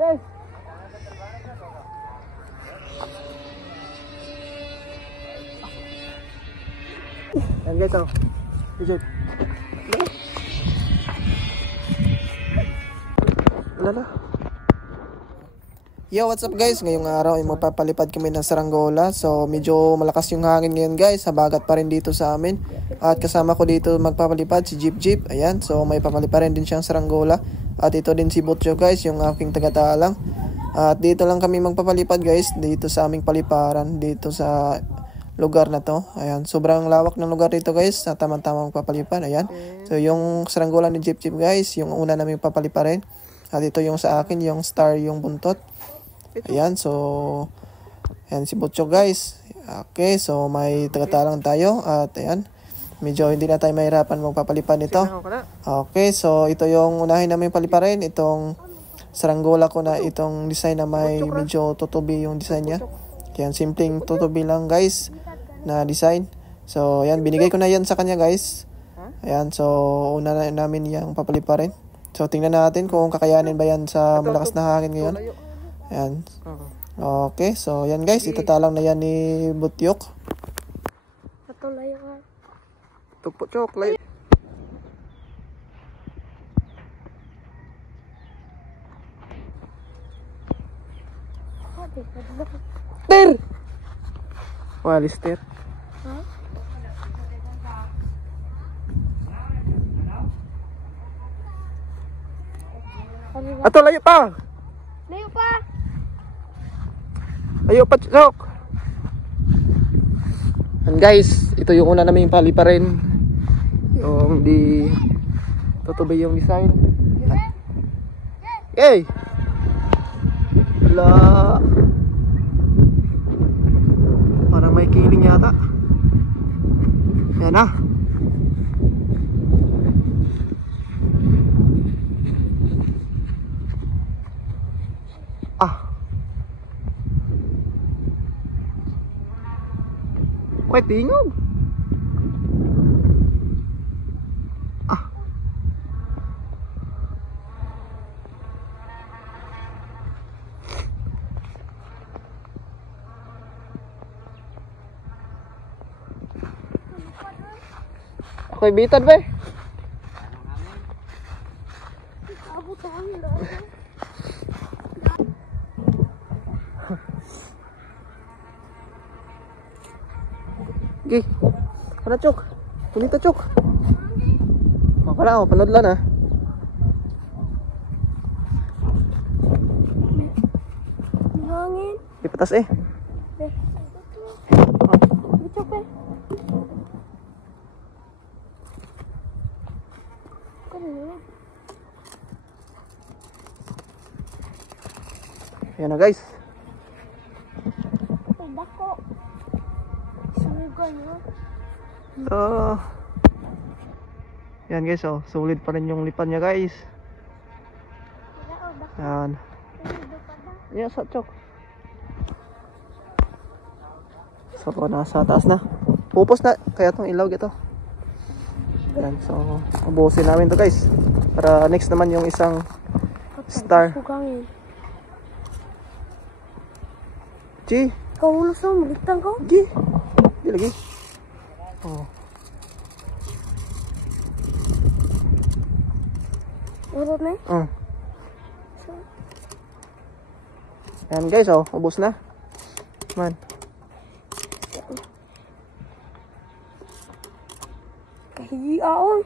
Guys. Yan guys, oh. Legit. Lala. Yo, what's up guys? Ngayong araw ay magpapalipad kami ng saranggola. So medyo malakas yung hangin ngayon guys. Habagat pa rin dito sa amin. At kasama ko dito magpapalipad si Jeep Jeep. Ayan, so may papalipad rin din siyang saranggola. At ito din si Butcho guys, yung aking taga-talang. At dito lang kami magpapalipad guys. Dito sa aming paliparan. Dito sa lugar na to. Ayan, sobrang lawak ng lugar dito guys. Sa tamang-tamang papalipad. Ayan. So yung saranggola ni Jeep Jeep guys, yung una namin papaliparin. At ito yung sa akin, yung star, yung buntot. Ayan, so ayan si Butcho guys. Okay, so may taga-talang tayo. At ayan, medyo hindi na tayo mahirapan magpapalipad nito. Okay, so ito yung unahin namin paliparin. Itong saranggola ko na itong design na may medyo tutubi yung design niya. Ayan, simpleng tutubi lang guys na design. So ayan, binigay ko na yan sa kanya guys. Ayan, so una na namin yung papaliparin. So tingnan natin kung kakayanin ba yan sa malakas na hangin ngayon. Ayan. Okay, so yan guys, itatalang na yan ni Butyok. Patulay ka. Butyok, layo. Ter! Walis ter. Ha? Ato, layo pa! Layo pa! Ayo pa, Chok! And guys, ito yung una namin paliparin. Yung di tutubi yung design. Hey! Wala! Parang may kiling yata. Yan na. Wait, tingog. Okay, bitad ba? Okay. Ano Chok? Kunita Chok. Wala ako, panood lang Hangin. Ipatas eh. Butchok eh. Ayan na guys. Dako. Sumigan mo. Yan guys, oh, sulit pa rin yung lipan niya guys. Yan. Yan sa Chok. So nasa taas na. Pupos na kaya tong ilaw ito. Yan, so ubusin namin to guys. Para next naman yung isang star. G. Kau ulo sa malitan ko? G. Di lagi. Oh. Urot na eh? Ayan guys, oh, ubos na. Man. Kahiyaon.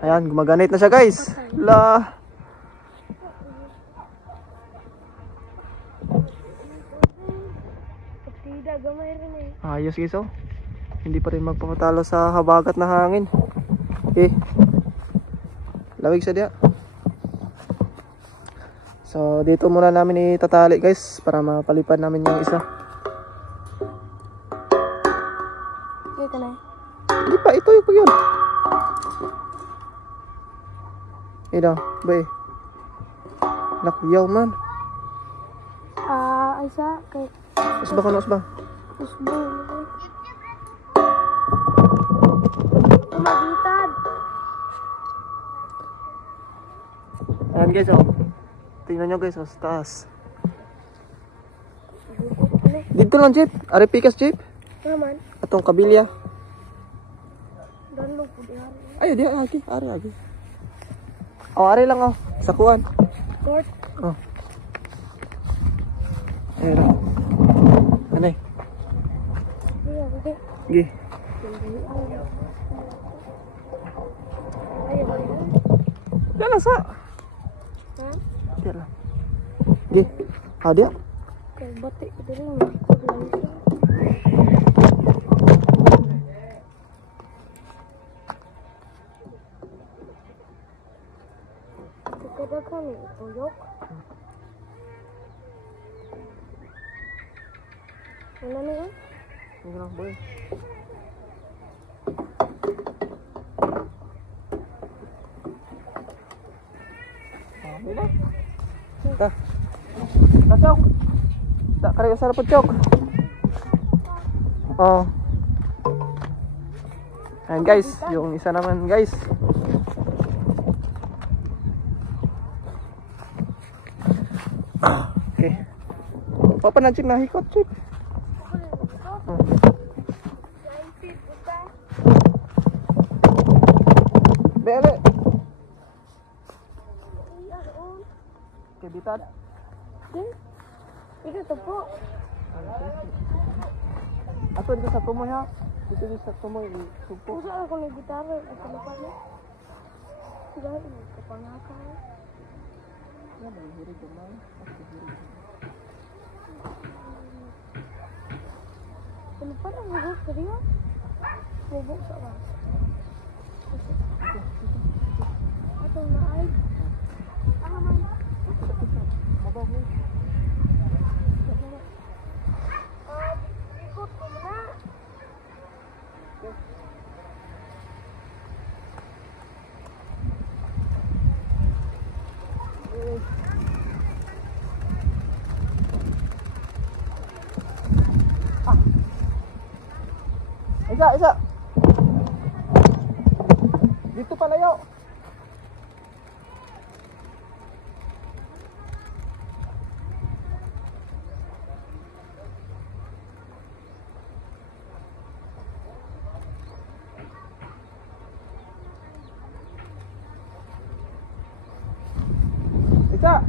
Ayan, gumaganit na siya guys. La. Tidak gamay rin eh. Ayos guys, oh. Hindi pa rin magpapatalo sa habagat na hangin. Okay. Lawig siya diya. So dito muna namin itatali guys para mapalipad namin yung isa. Ito na. Hindi pa, ito yung pag yun. Ito, bay. Nakyaw man. Isa kay Usba ka na, usba. Usbo. Umagitad. Ayan guys, oh. Tingnan nyo guys, sa taas. Ano? Dito lang, Jeep. Ari pikas, Jeep. Naman. Atong kabilya. Danlog po di hari. Ay, di agi. Ari, agi. Oh, ari lang, oh. Sakuan. Court. Oh. Ayun. Anay. Iya, sige. Gi. Ayo, ayo. Diyan lang sa. Ha? Diyan lang. Gi. Ah, dia. Kay batik ko din. Kada kami tuyok. Ano na yun? Tingnan lang, boy. Ah, bila. Dah. Dah, Cok. Tak kari ka sarap, Cok. Oh. Ayan guys, yung isa naman guys. Okay. Papa na Chip, nahikot Chip. Bele. Kebitan. Ito to po. Ato dito sa tumoy ha. Dito sa tumoy supo. Pusa ako ng gitara. At lupa niya. Dahil kapangakaw. Ya, hirig naman. Ano pa lang hubog ka rin? Hubog sa ba? Atong naay. Man. Mabog mo. Ikot ko na. Isa. Dito palayo. Isa.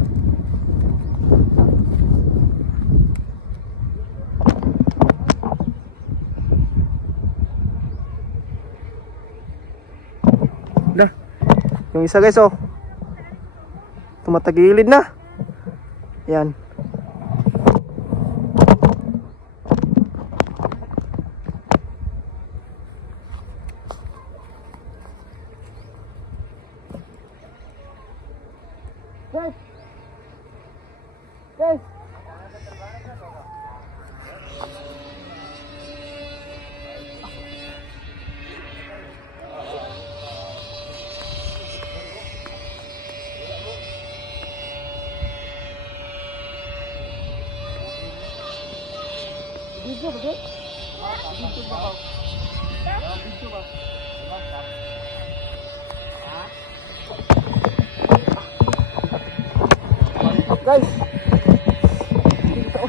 Dah. Yung isa guys, oh. Tumatagilid na. Yan. Guys. Guys. Video ba? Video ba? Video ba? Guys. Dito.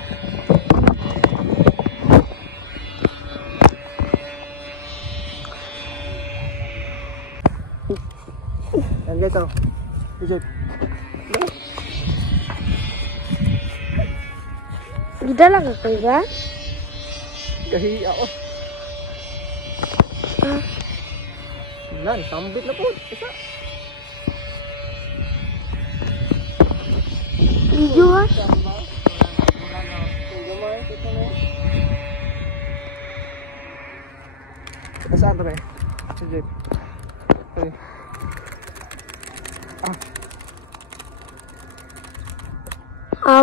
Yan guys, oh. Video. Gidala ka kayo ba? Kahiya ako. Nan, sambit na po. Isa. Video ha? Saan to ba? Si Jeep. Okay.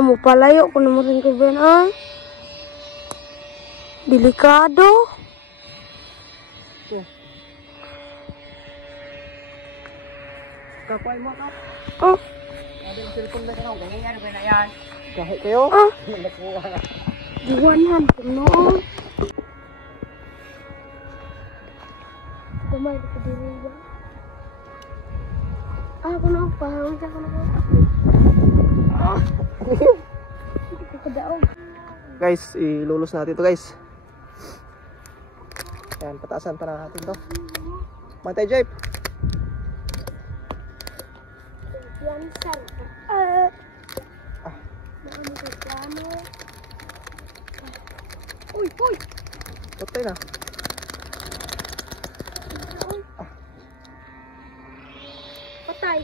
Mo palayo ko naman rin kayo ba? Delikado. Okay. Kakuhay mo ka? Oh. Ada yung cellphone na ka na. Ganyan ba na yan? Kahit kayo? Oh. Nakuha ka. Diwanhan ko no. Gamay ko diri ba? Ako na pahawig ako na. Guys, ilulos natin ito guys. Ayan, pataasan pa natin to. Mantay Jeep. Yan sir. Ano ka plano? Uy, uy. Patay na. Uy. Patay.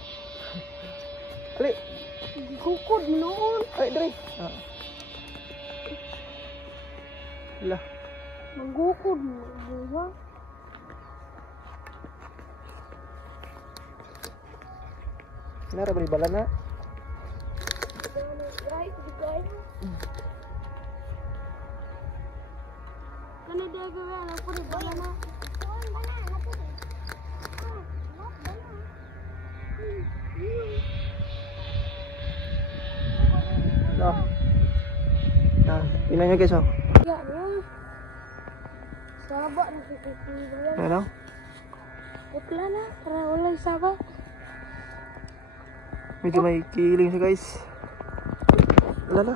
Ali. Gukod noon. Ay, dre. Wala. Manggukod mo. Diba? Nara bali bala na. Right, right. Kana dia gawe ana ko di bala na. No. Nah, tingnan nyo guys oh. Ya, ya. Sabak na si Titi. Ano? Putla na, para walang sabak. Medyo may kiling siya guys. Wala na.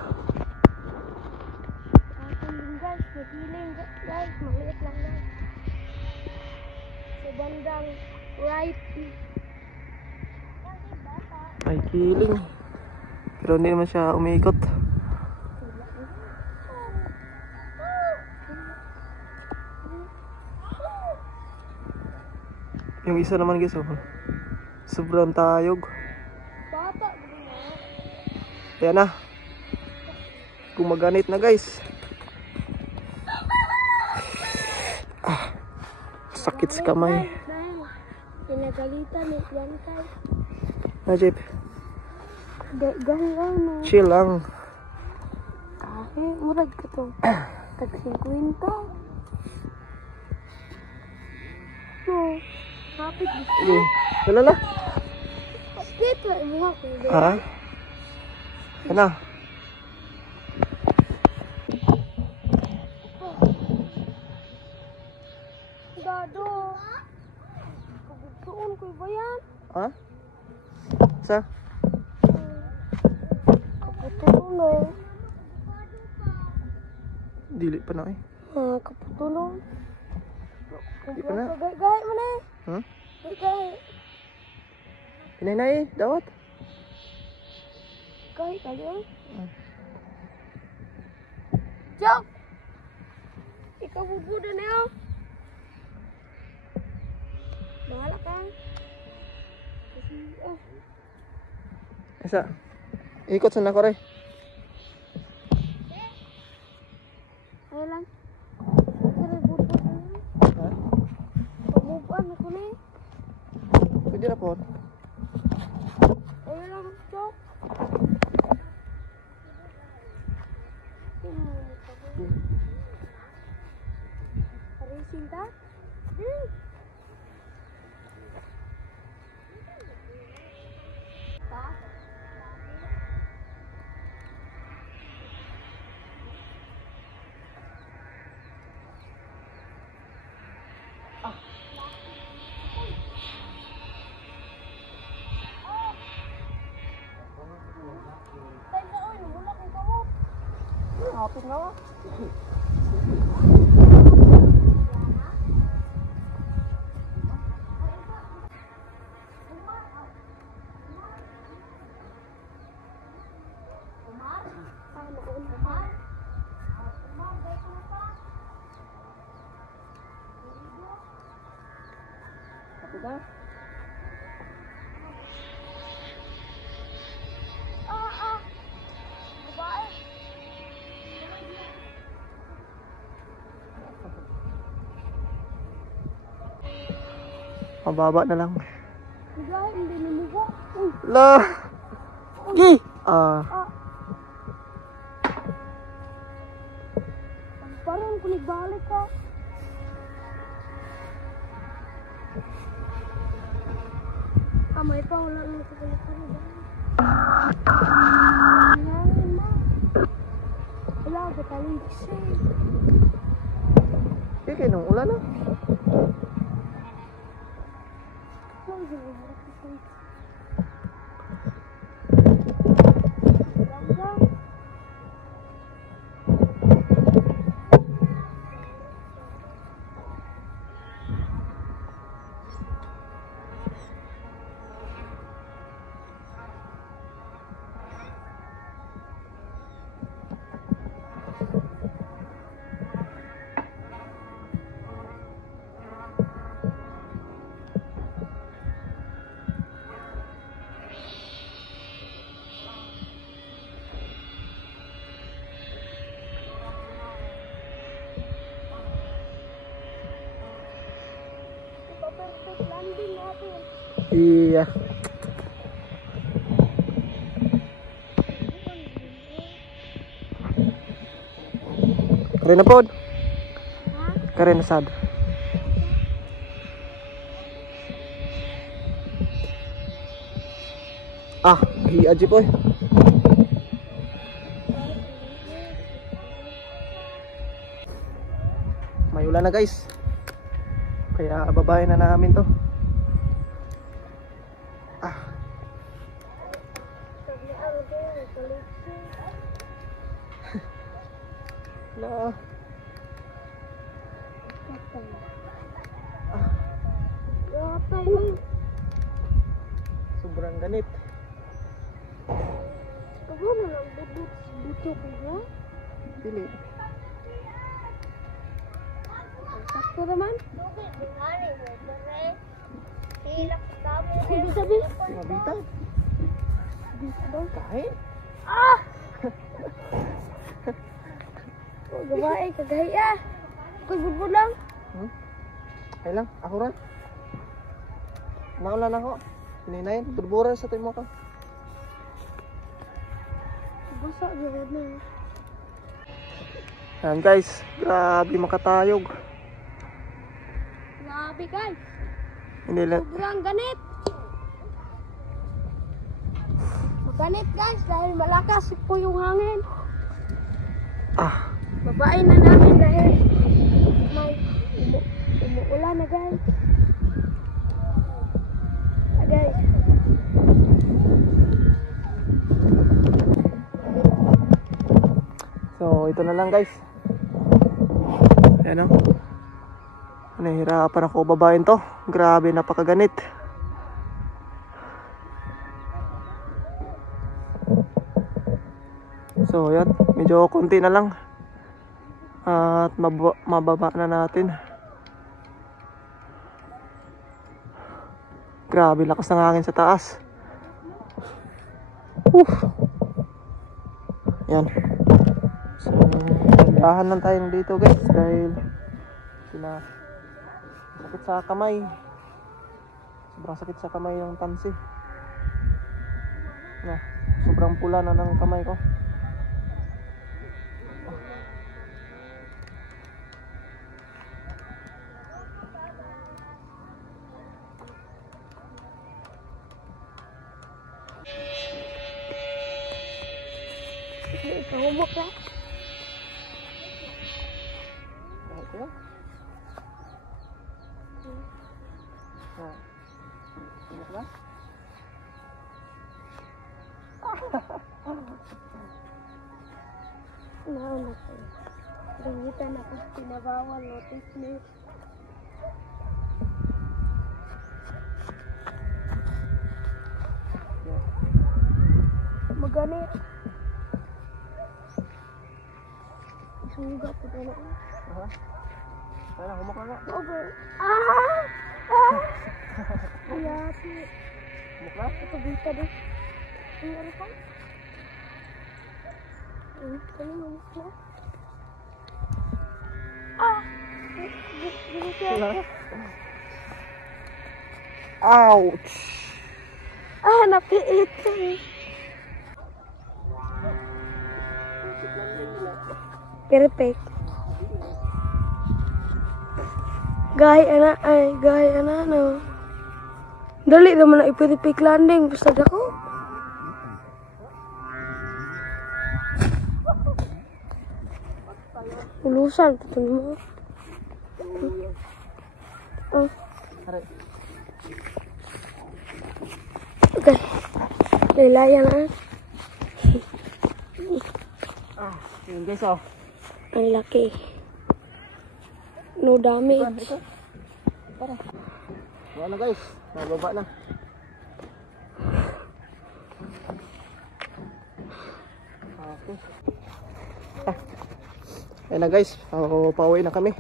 Akin din guys, nagiling guys, maliit lang guys. Sa bandang right. May kiling. Pero hindi naman siya umiikot. Yung isa naman guys oh. Sobrang tayog. Bata din na. Ayan na. Gumaganit na guys. Sakit sa kamay. Dahil pinagalitan ni yan kay. Najib, Gahiraw na. chill lang. Kahit murag ka to. Tag 50. No. Kapit gusto. Sige. Wala na. Dito ay mga ko. Ha? Ayan na. Dado. Kagustuon ko ba yan? Ha? Sa? Kaputulong. Dili pa na eh. Kaputulong. Di pa na. Gay mo na eh. Hmm? Gay. Pinay na eh. Dawat. Gay kayo. Jok! Ikaw bubudo na yun. Bahala ka. Kasi, Isa. Ikot sa nako rin. ayaw lang. Pero bubudo na yun. Ha? Pag-move ako na eh. Pwede na po. Ayaw lang, Jok. Parisin ta? Hapit na ako. Hapit na? Babae. Mababa na lang. Bigay, hindi nimugo. La! Gi! Parang kung nagbalik ka. May pa, wala na nakabalik ka na ba? Ayan na. Wala, bataling kasi. Sige, nung ulan na. Iya. Karen na pod. Karen na sad. Ah, hiya jeep oy. May ulan na guys. Kaya babae na namin to. Ah. Na. Sobrang ganit. Kamu lang buto ko ba? Pili. Sakto naman. Ibig sabihin? Mabita. Kahit. Ah! Gawain, kagaya. Kagubod lang. Ay lang, ako ra. Naulan ako. Hininayin, burbura sa tayo mo ka. Basa, gawin na. Ayan guys, grabe makatayog. Grabe guys. Hindi lang. Sobrang ganit. Maganit guys dahil malakas po yung hangin. Ah, Babae na namin dahil may umuulan na guys. Guys. so ito na lang guys. Ayan o. Nahihirapan ako babayin to. Grabe, napakaganit. So yan, medyo konti na lang. At mababa na natin. Grabe, lakas ng hangin sa taas. Yan. So, dahan lang tayo dito guys dahil sakit sa kamay. Sobrang sakit sa kamay yung tansi. Na, sobrang pula na ng kamay ko. Kahumok na. Ito yun. Humok na. Nauna ko. Ringitan ako sa pinabawal notice ni. Maganit. Suga po na lang. Sana, humok na. Okay. Ah! Ah! Ayati. Humok na? Ito bita doon. Ano ka? Humok na. Ah! Wala. Ouch! Ah, napiit. Perfect. Gaya na no. Dali naman na ipit-pick landing basta ako. Ulusan ito mo. Oh. Okay. Lailayan na. Yun guys, oh. Ang laki. No damage. Ito. Tara. Wala na guys. Nababa na. Okay. Ayan na guys. Pauwi na kami.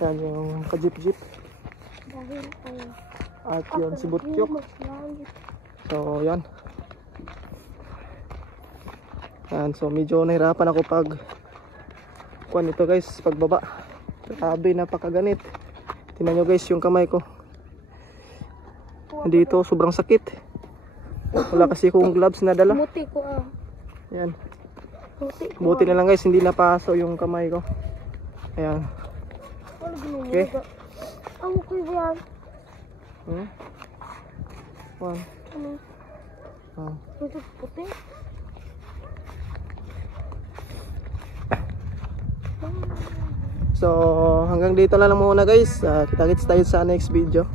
Yan yung ka-jeep-jeep. Dahil At yun si Butyok. So yan. Yan. So medyo nahirapan ako pag kuan ito guys, pagbaba. Grabe, napakaganit. Tingnan nyo guys yung kamay ko. Dito sobrang sakit. Wala kasi akong gloves na dala. Muti ko Ayan. Muti ko. Buti na lang guys, hindi napaso yung kamay ko. Ayan. Ano ginagawa? Okay. Ang ko yan. One. Ano? Ah. Ito puti. So hanggang dito na lang muna guys. Kita-kits tayo sa next video.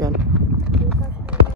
Yan.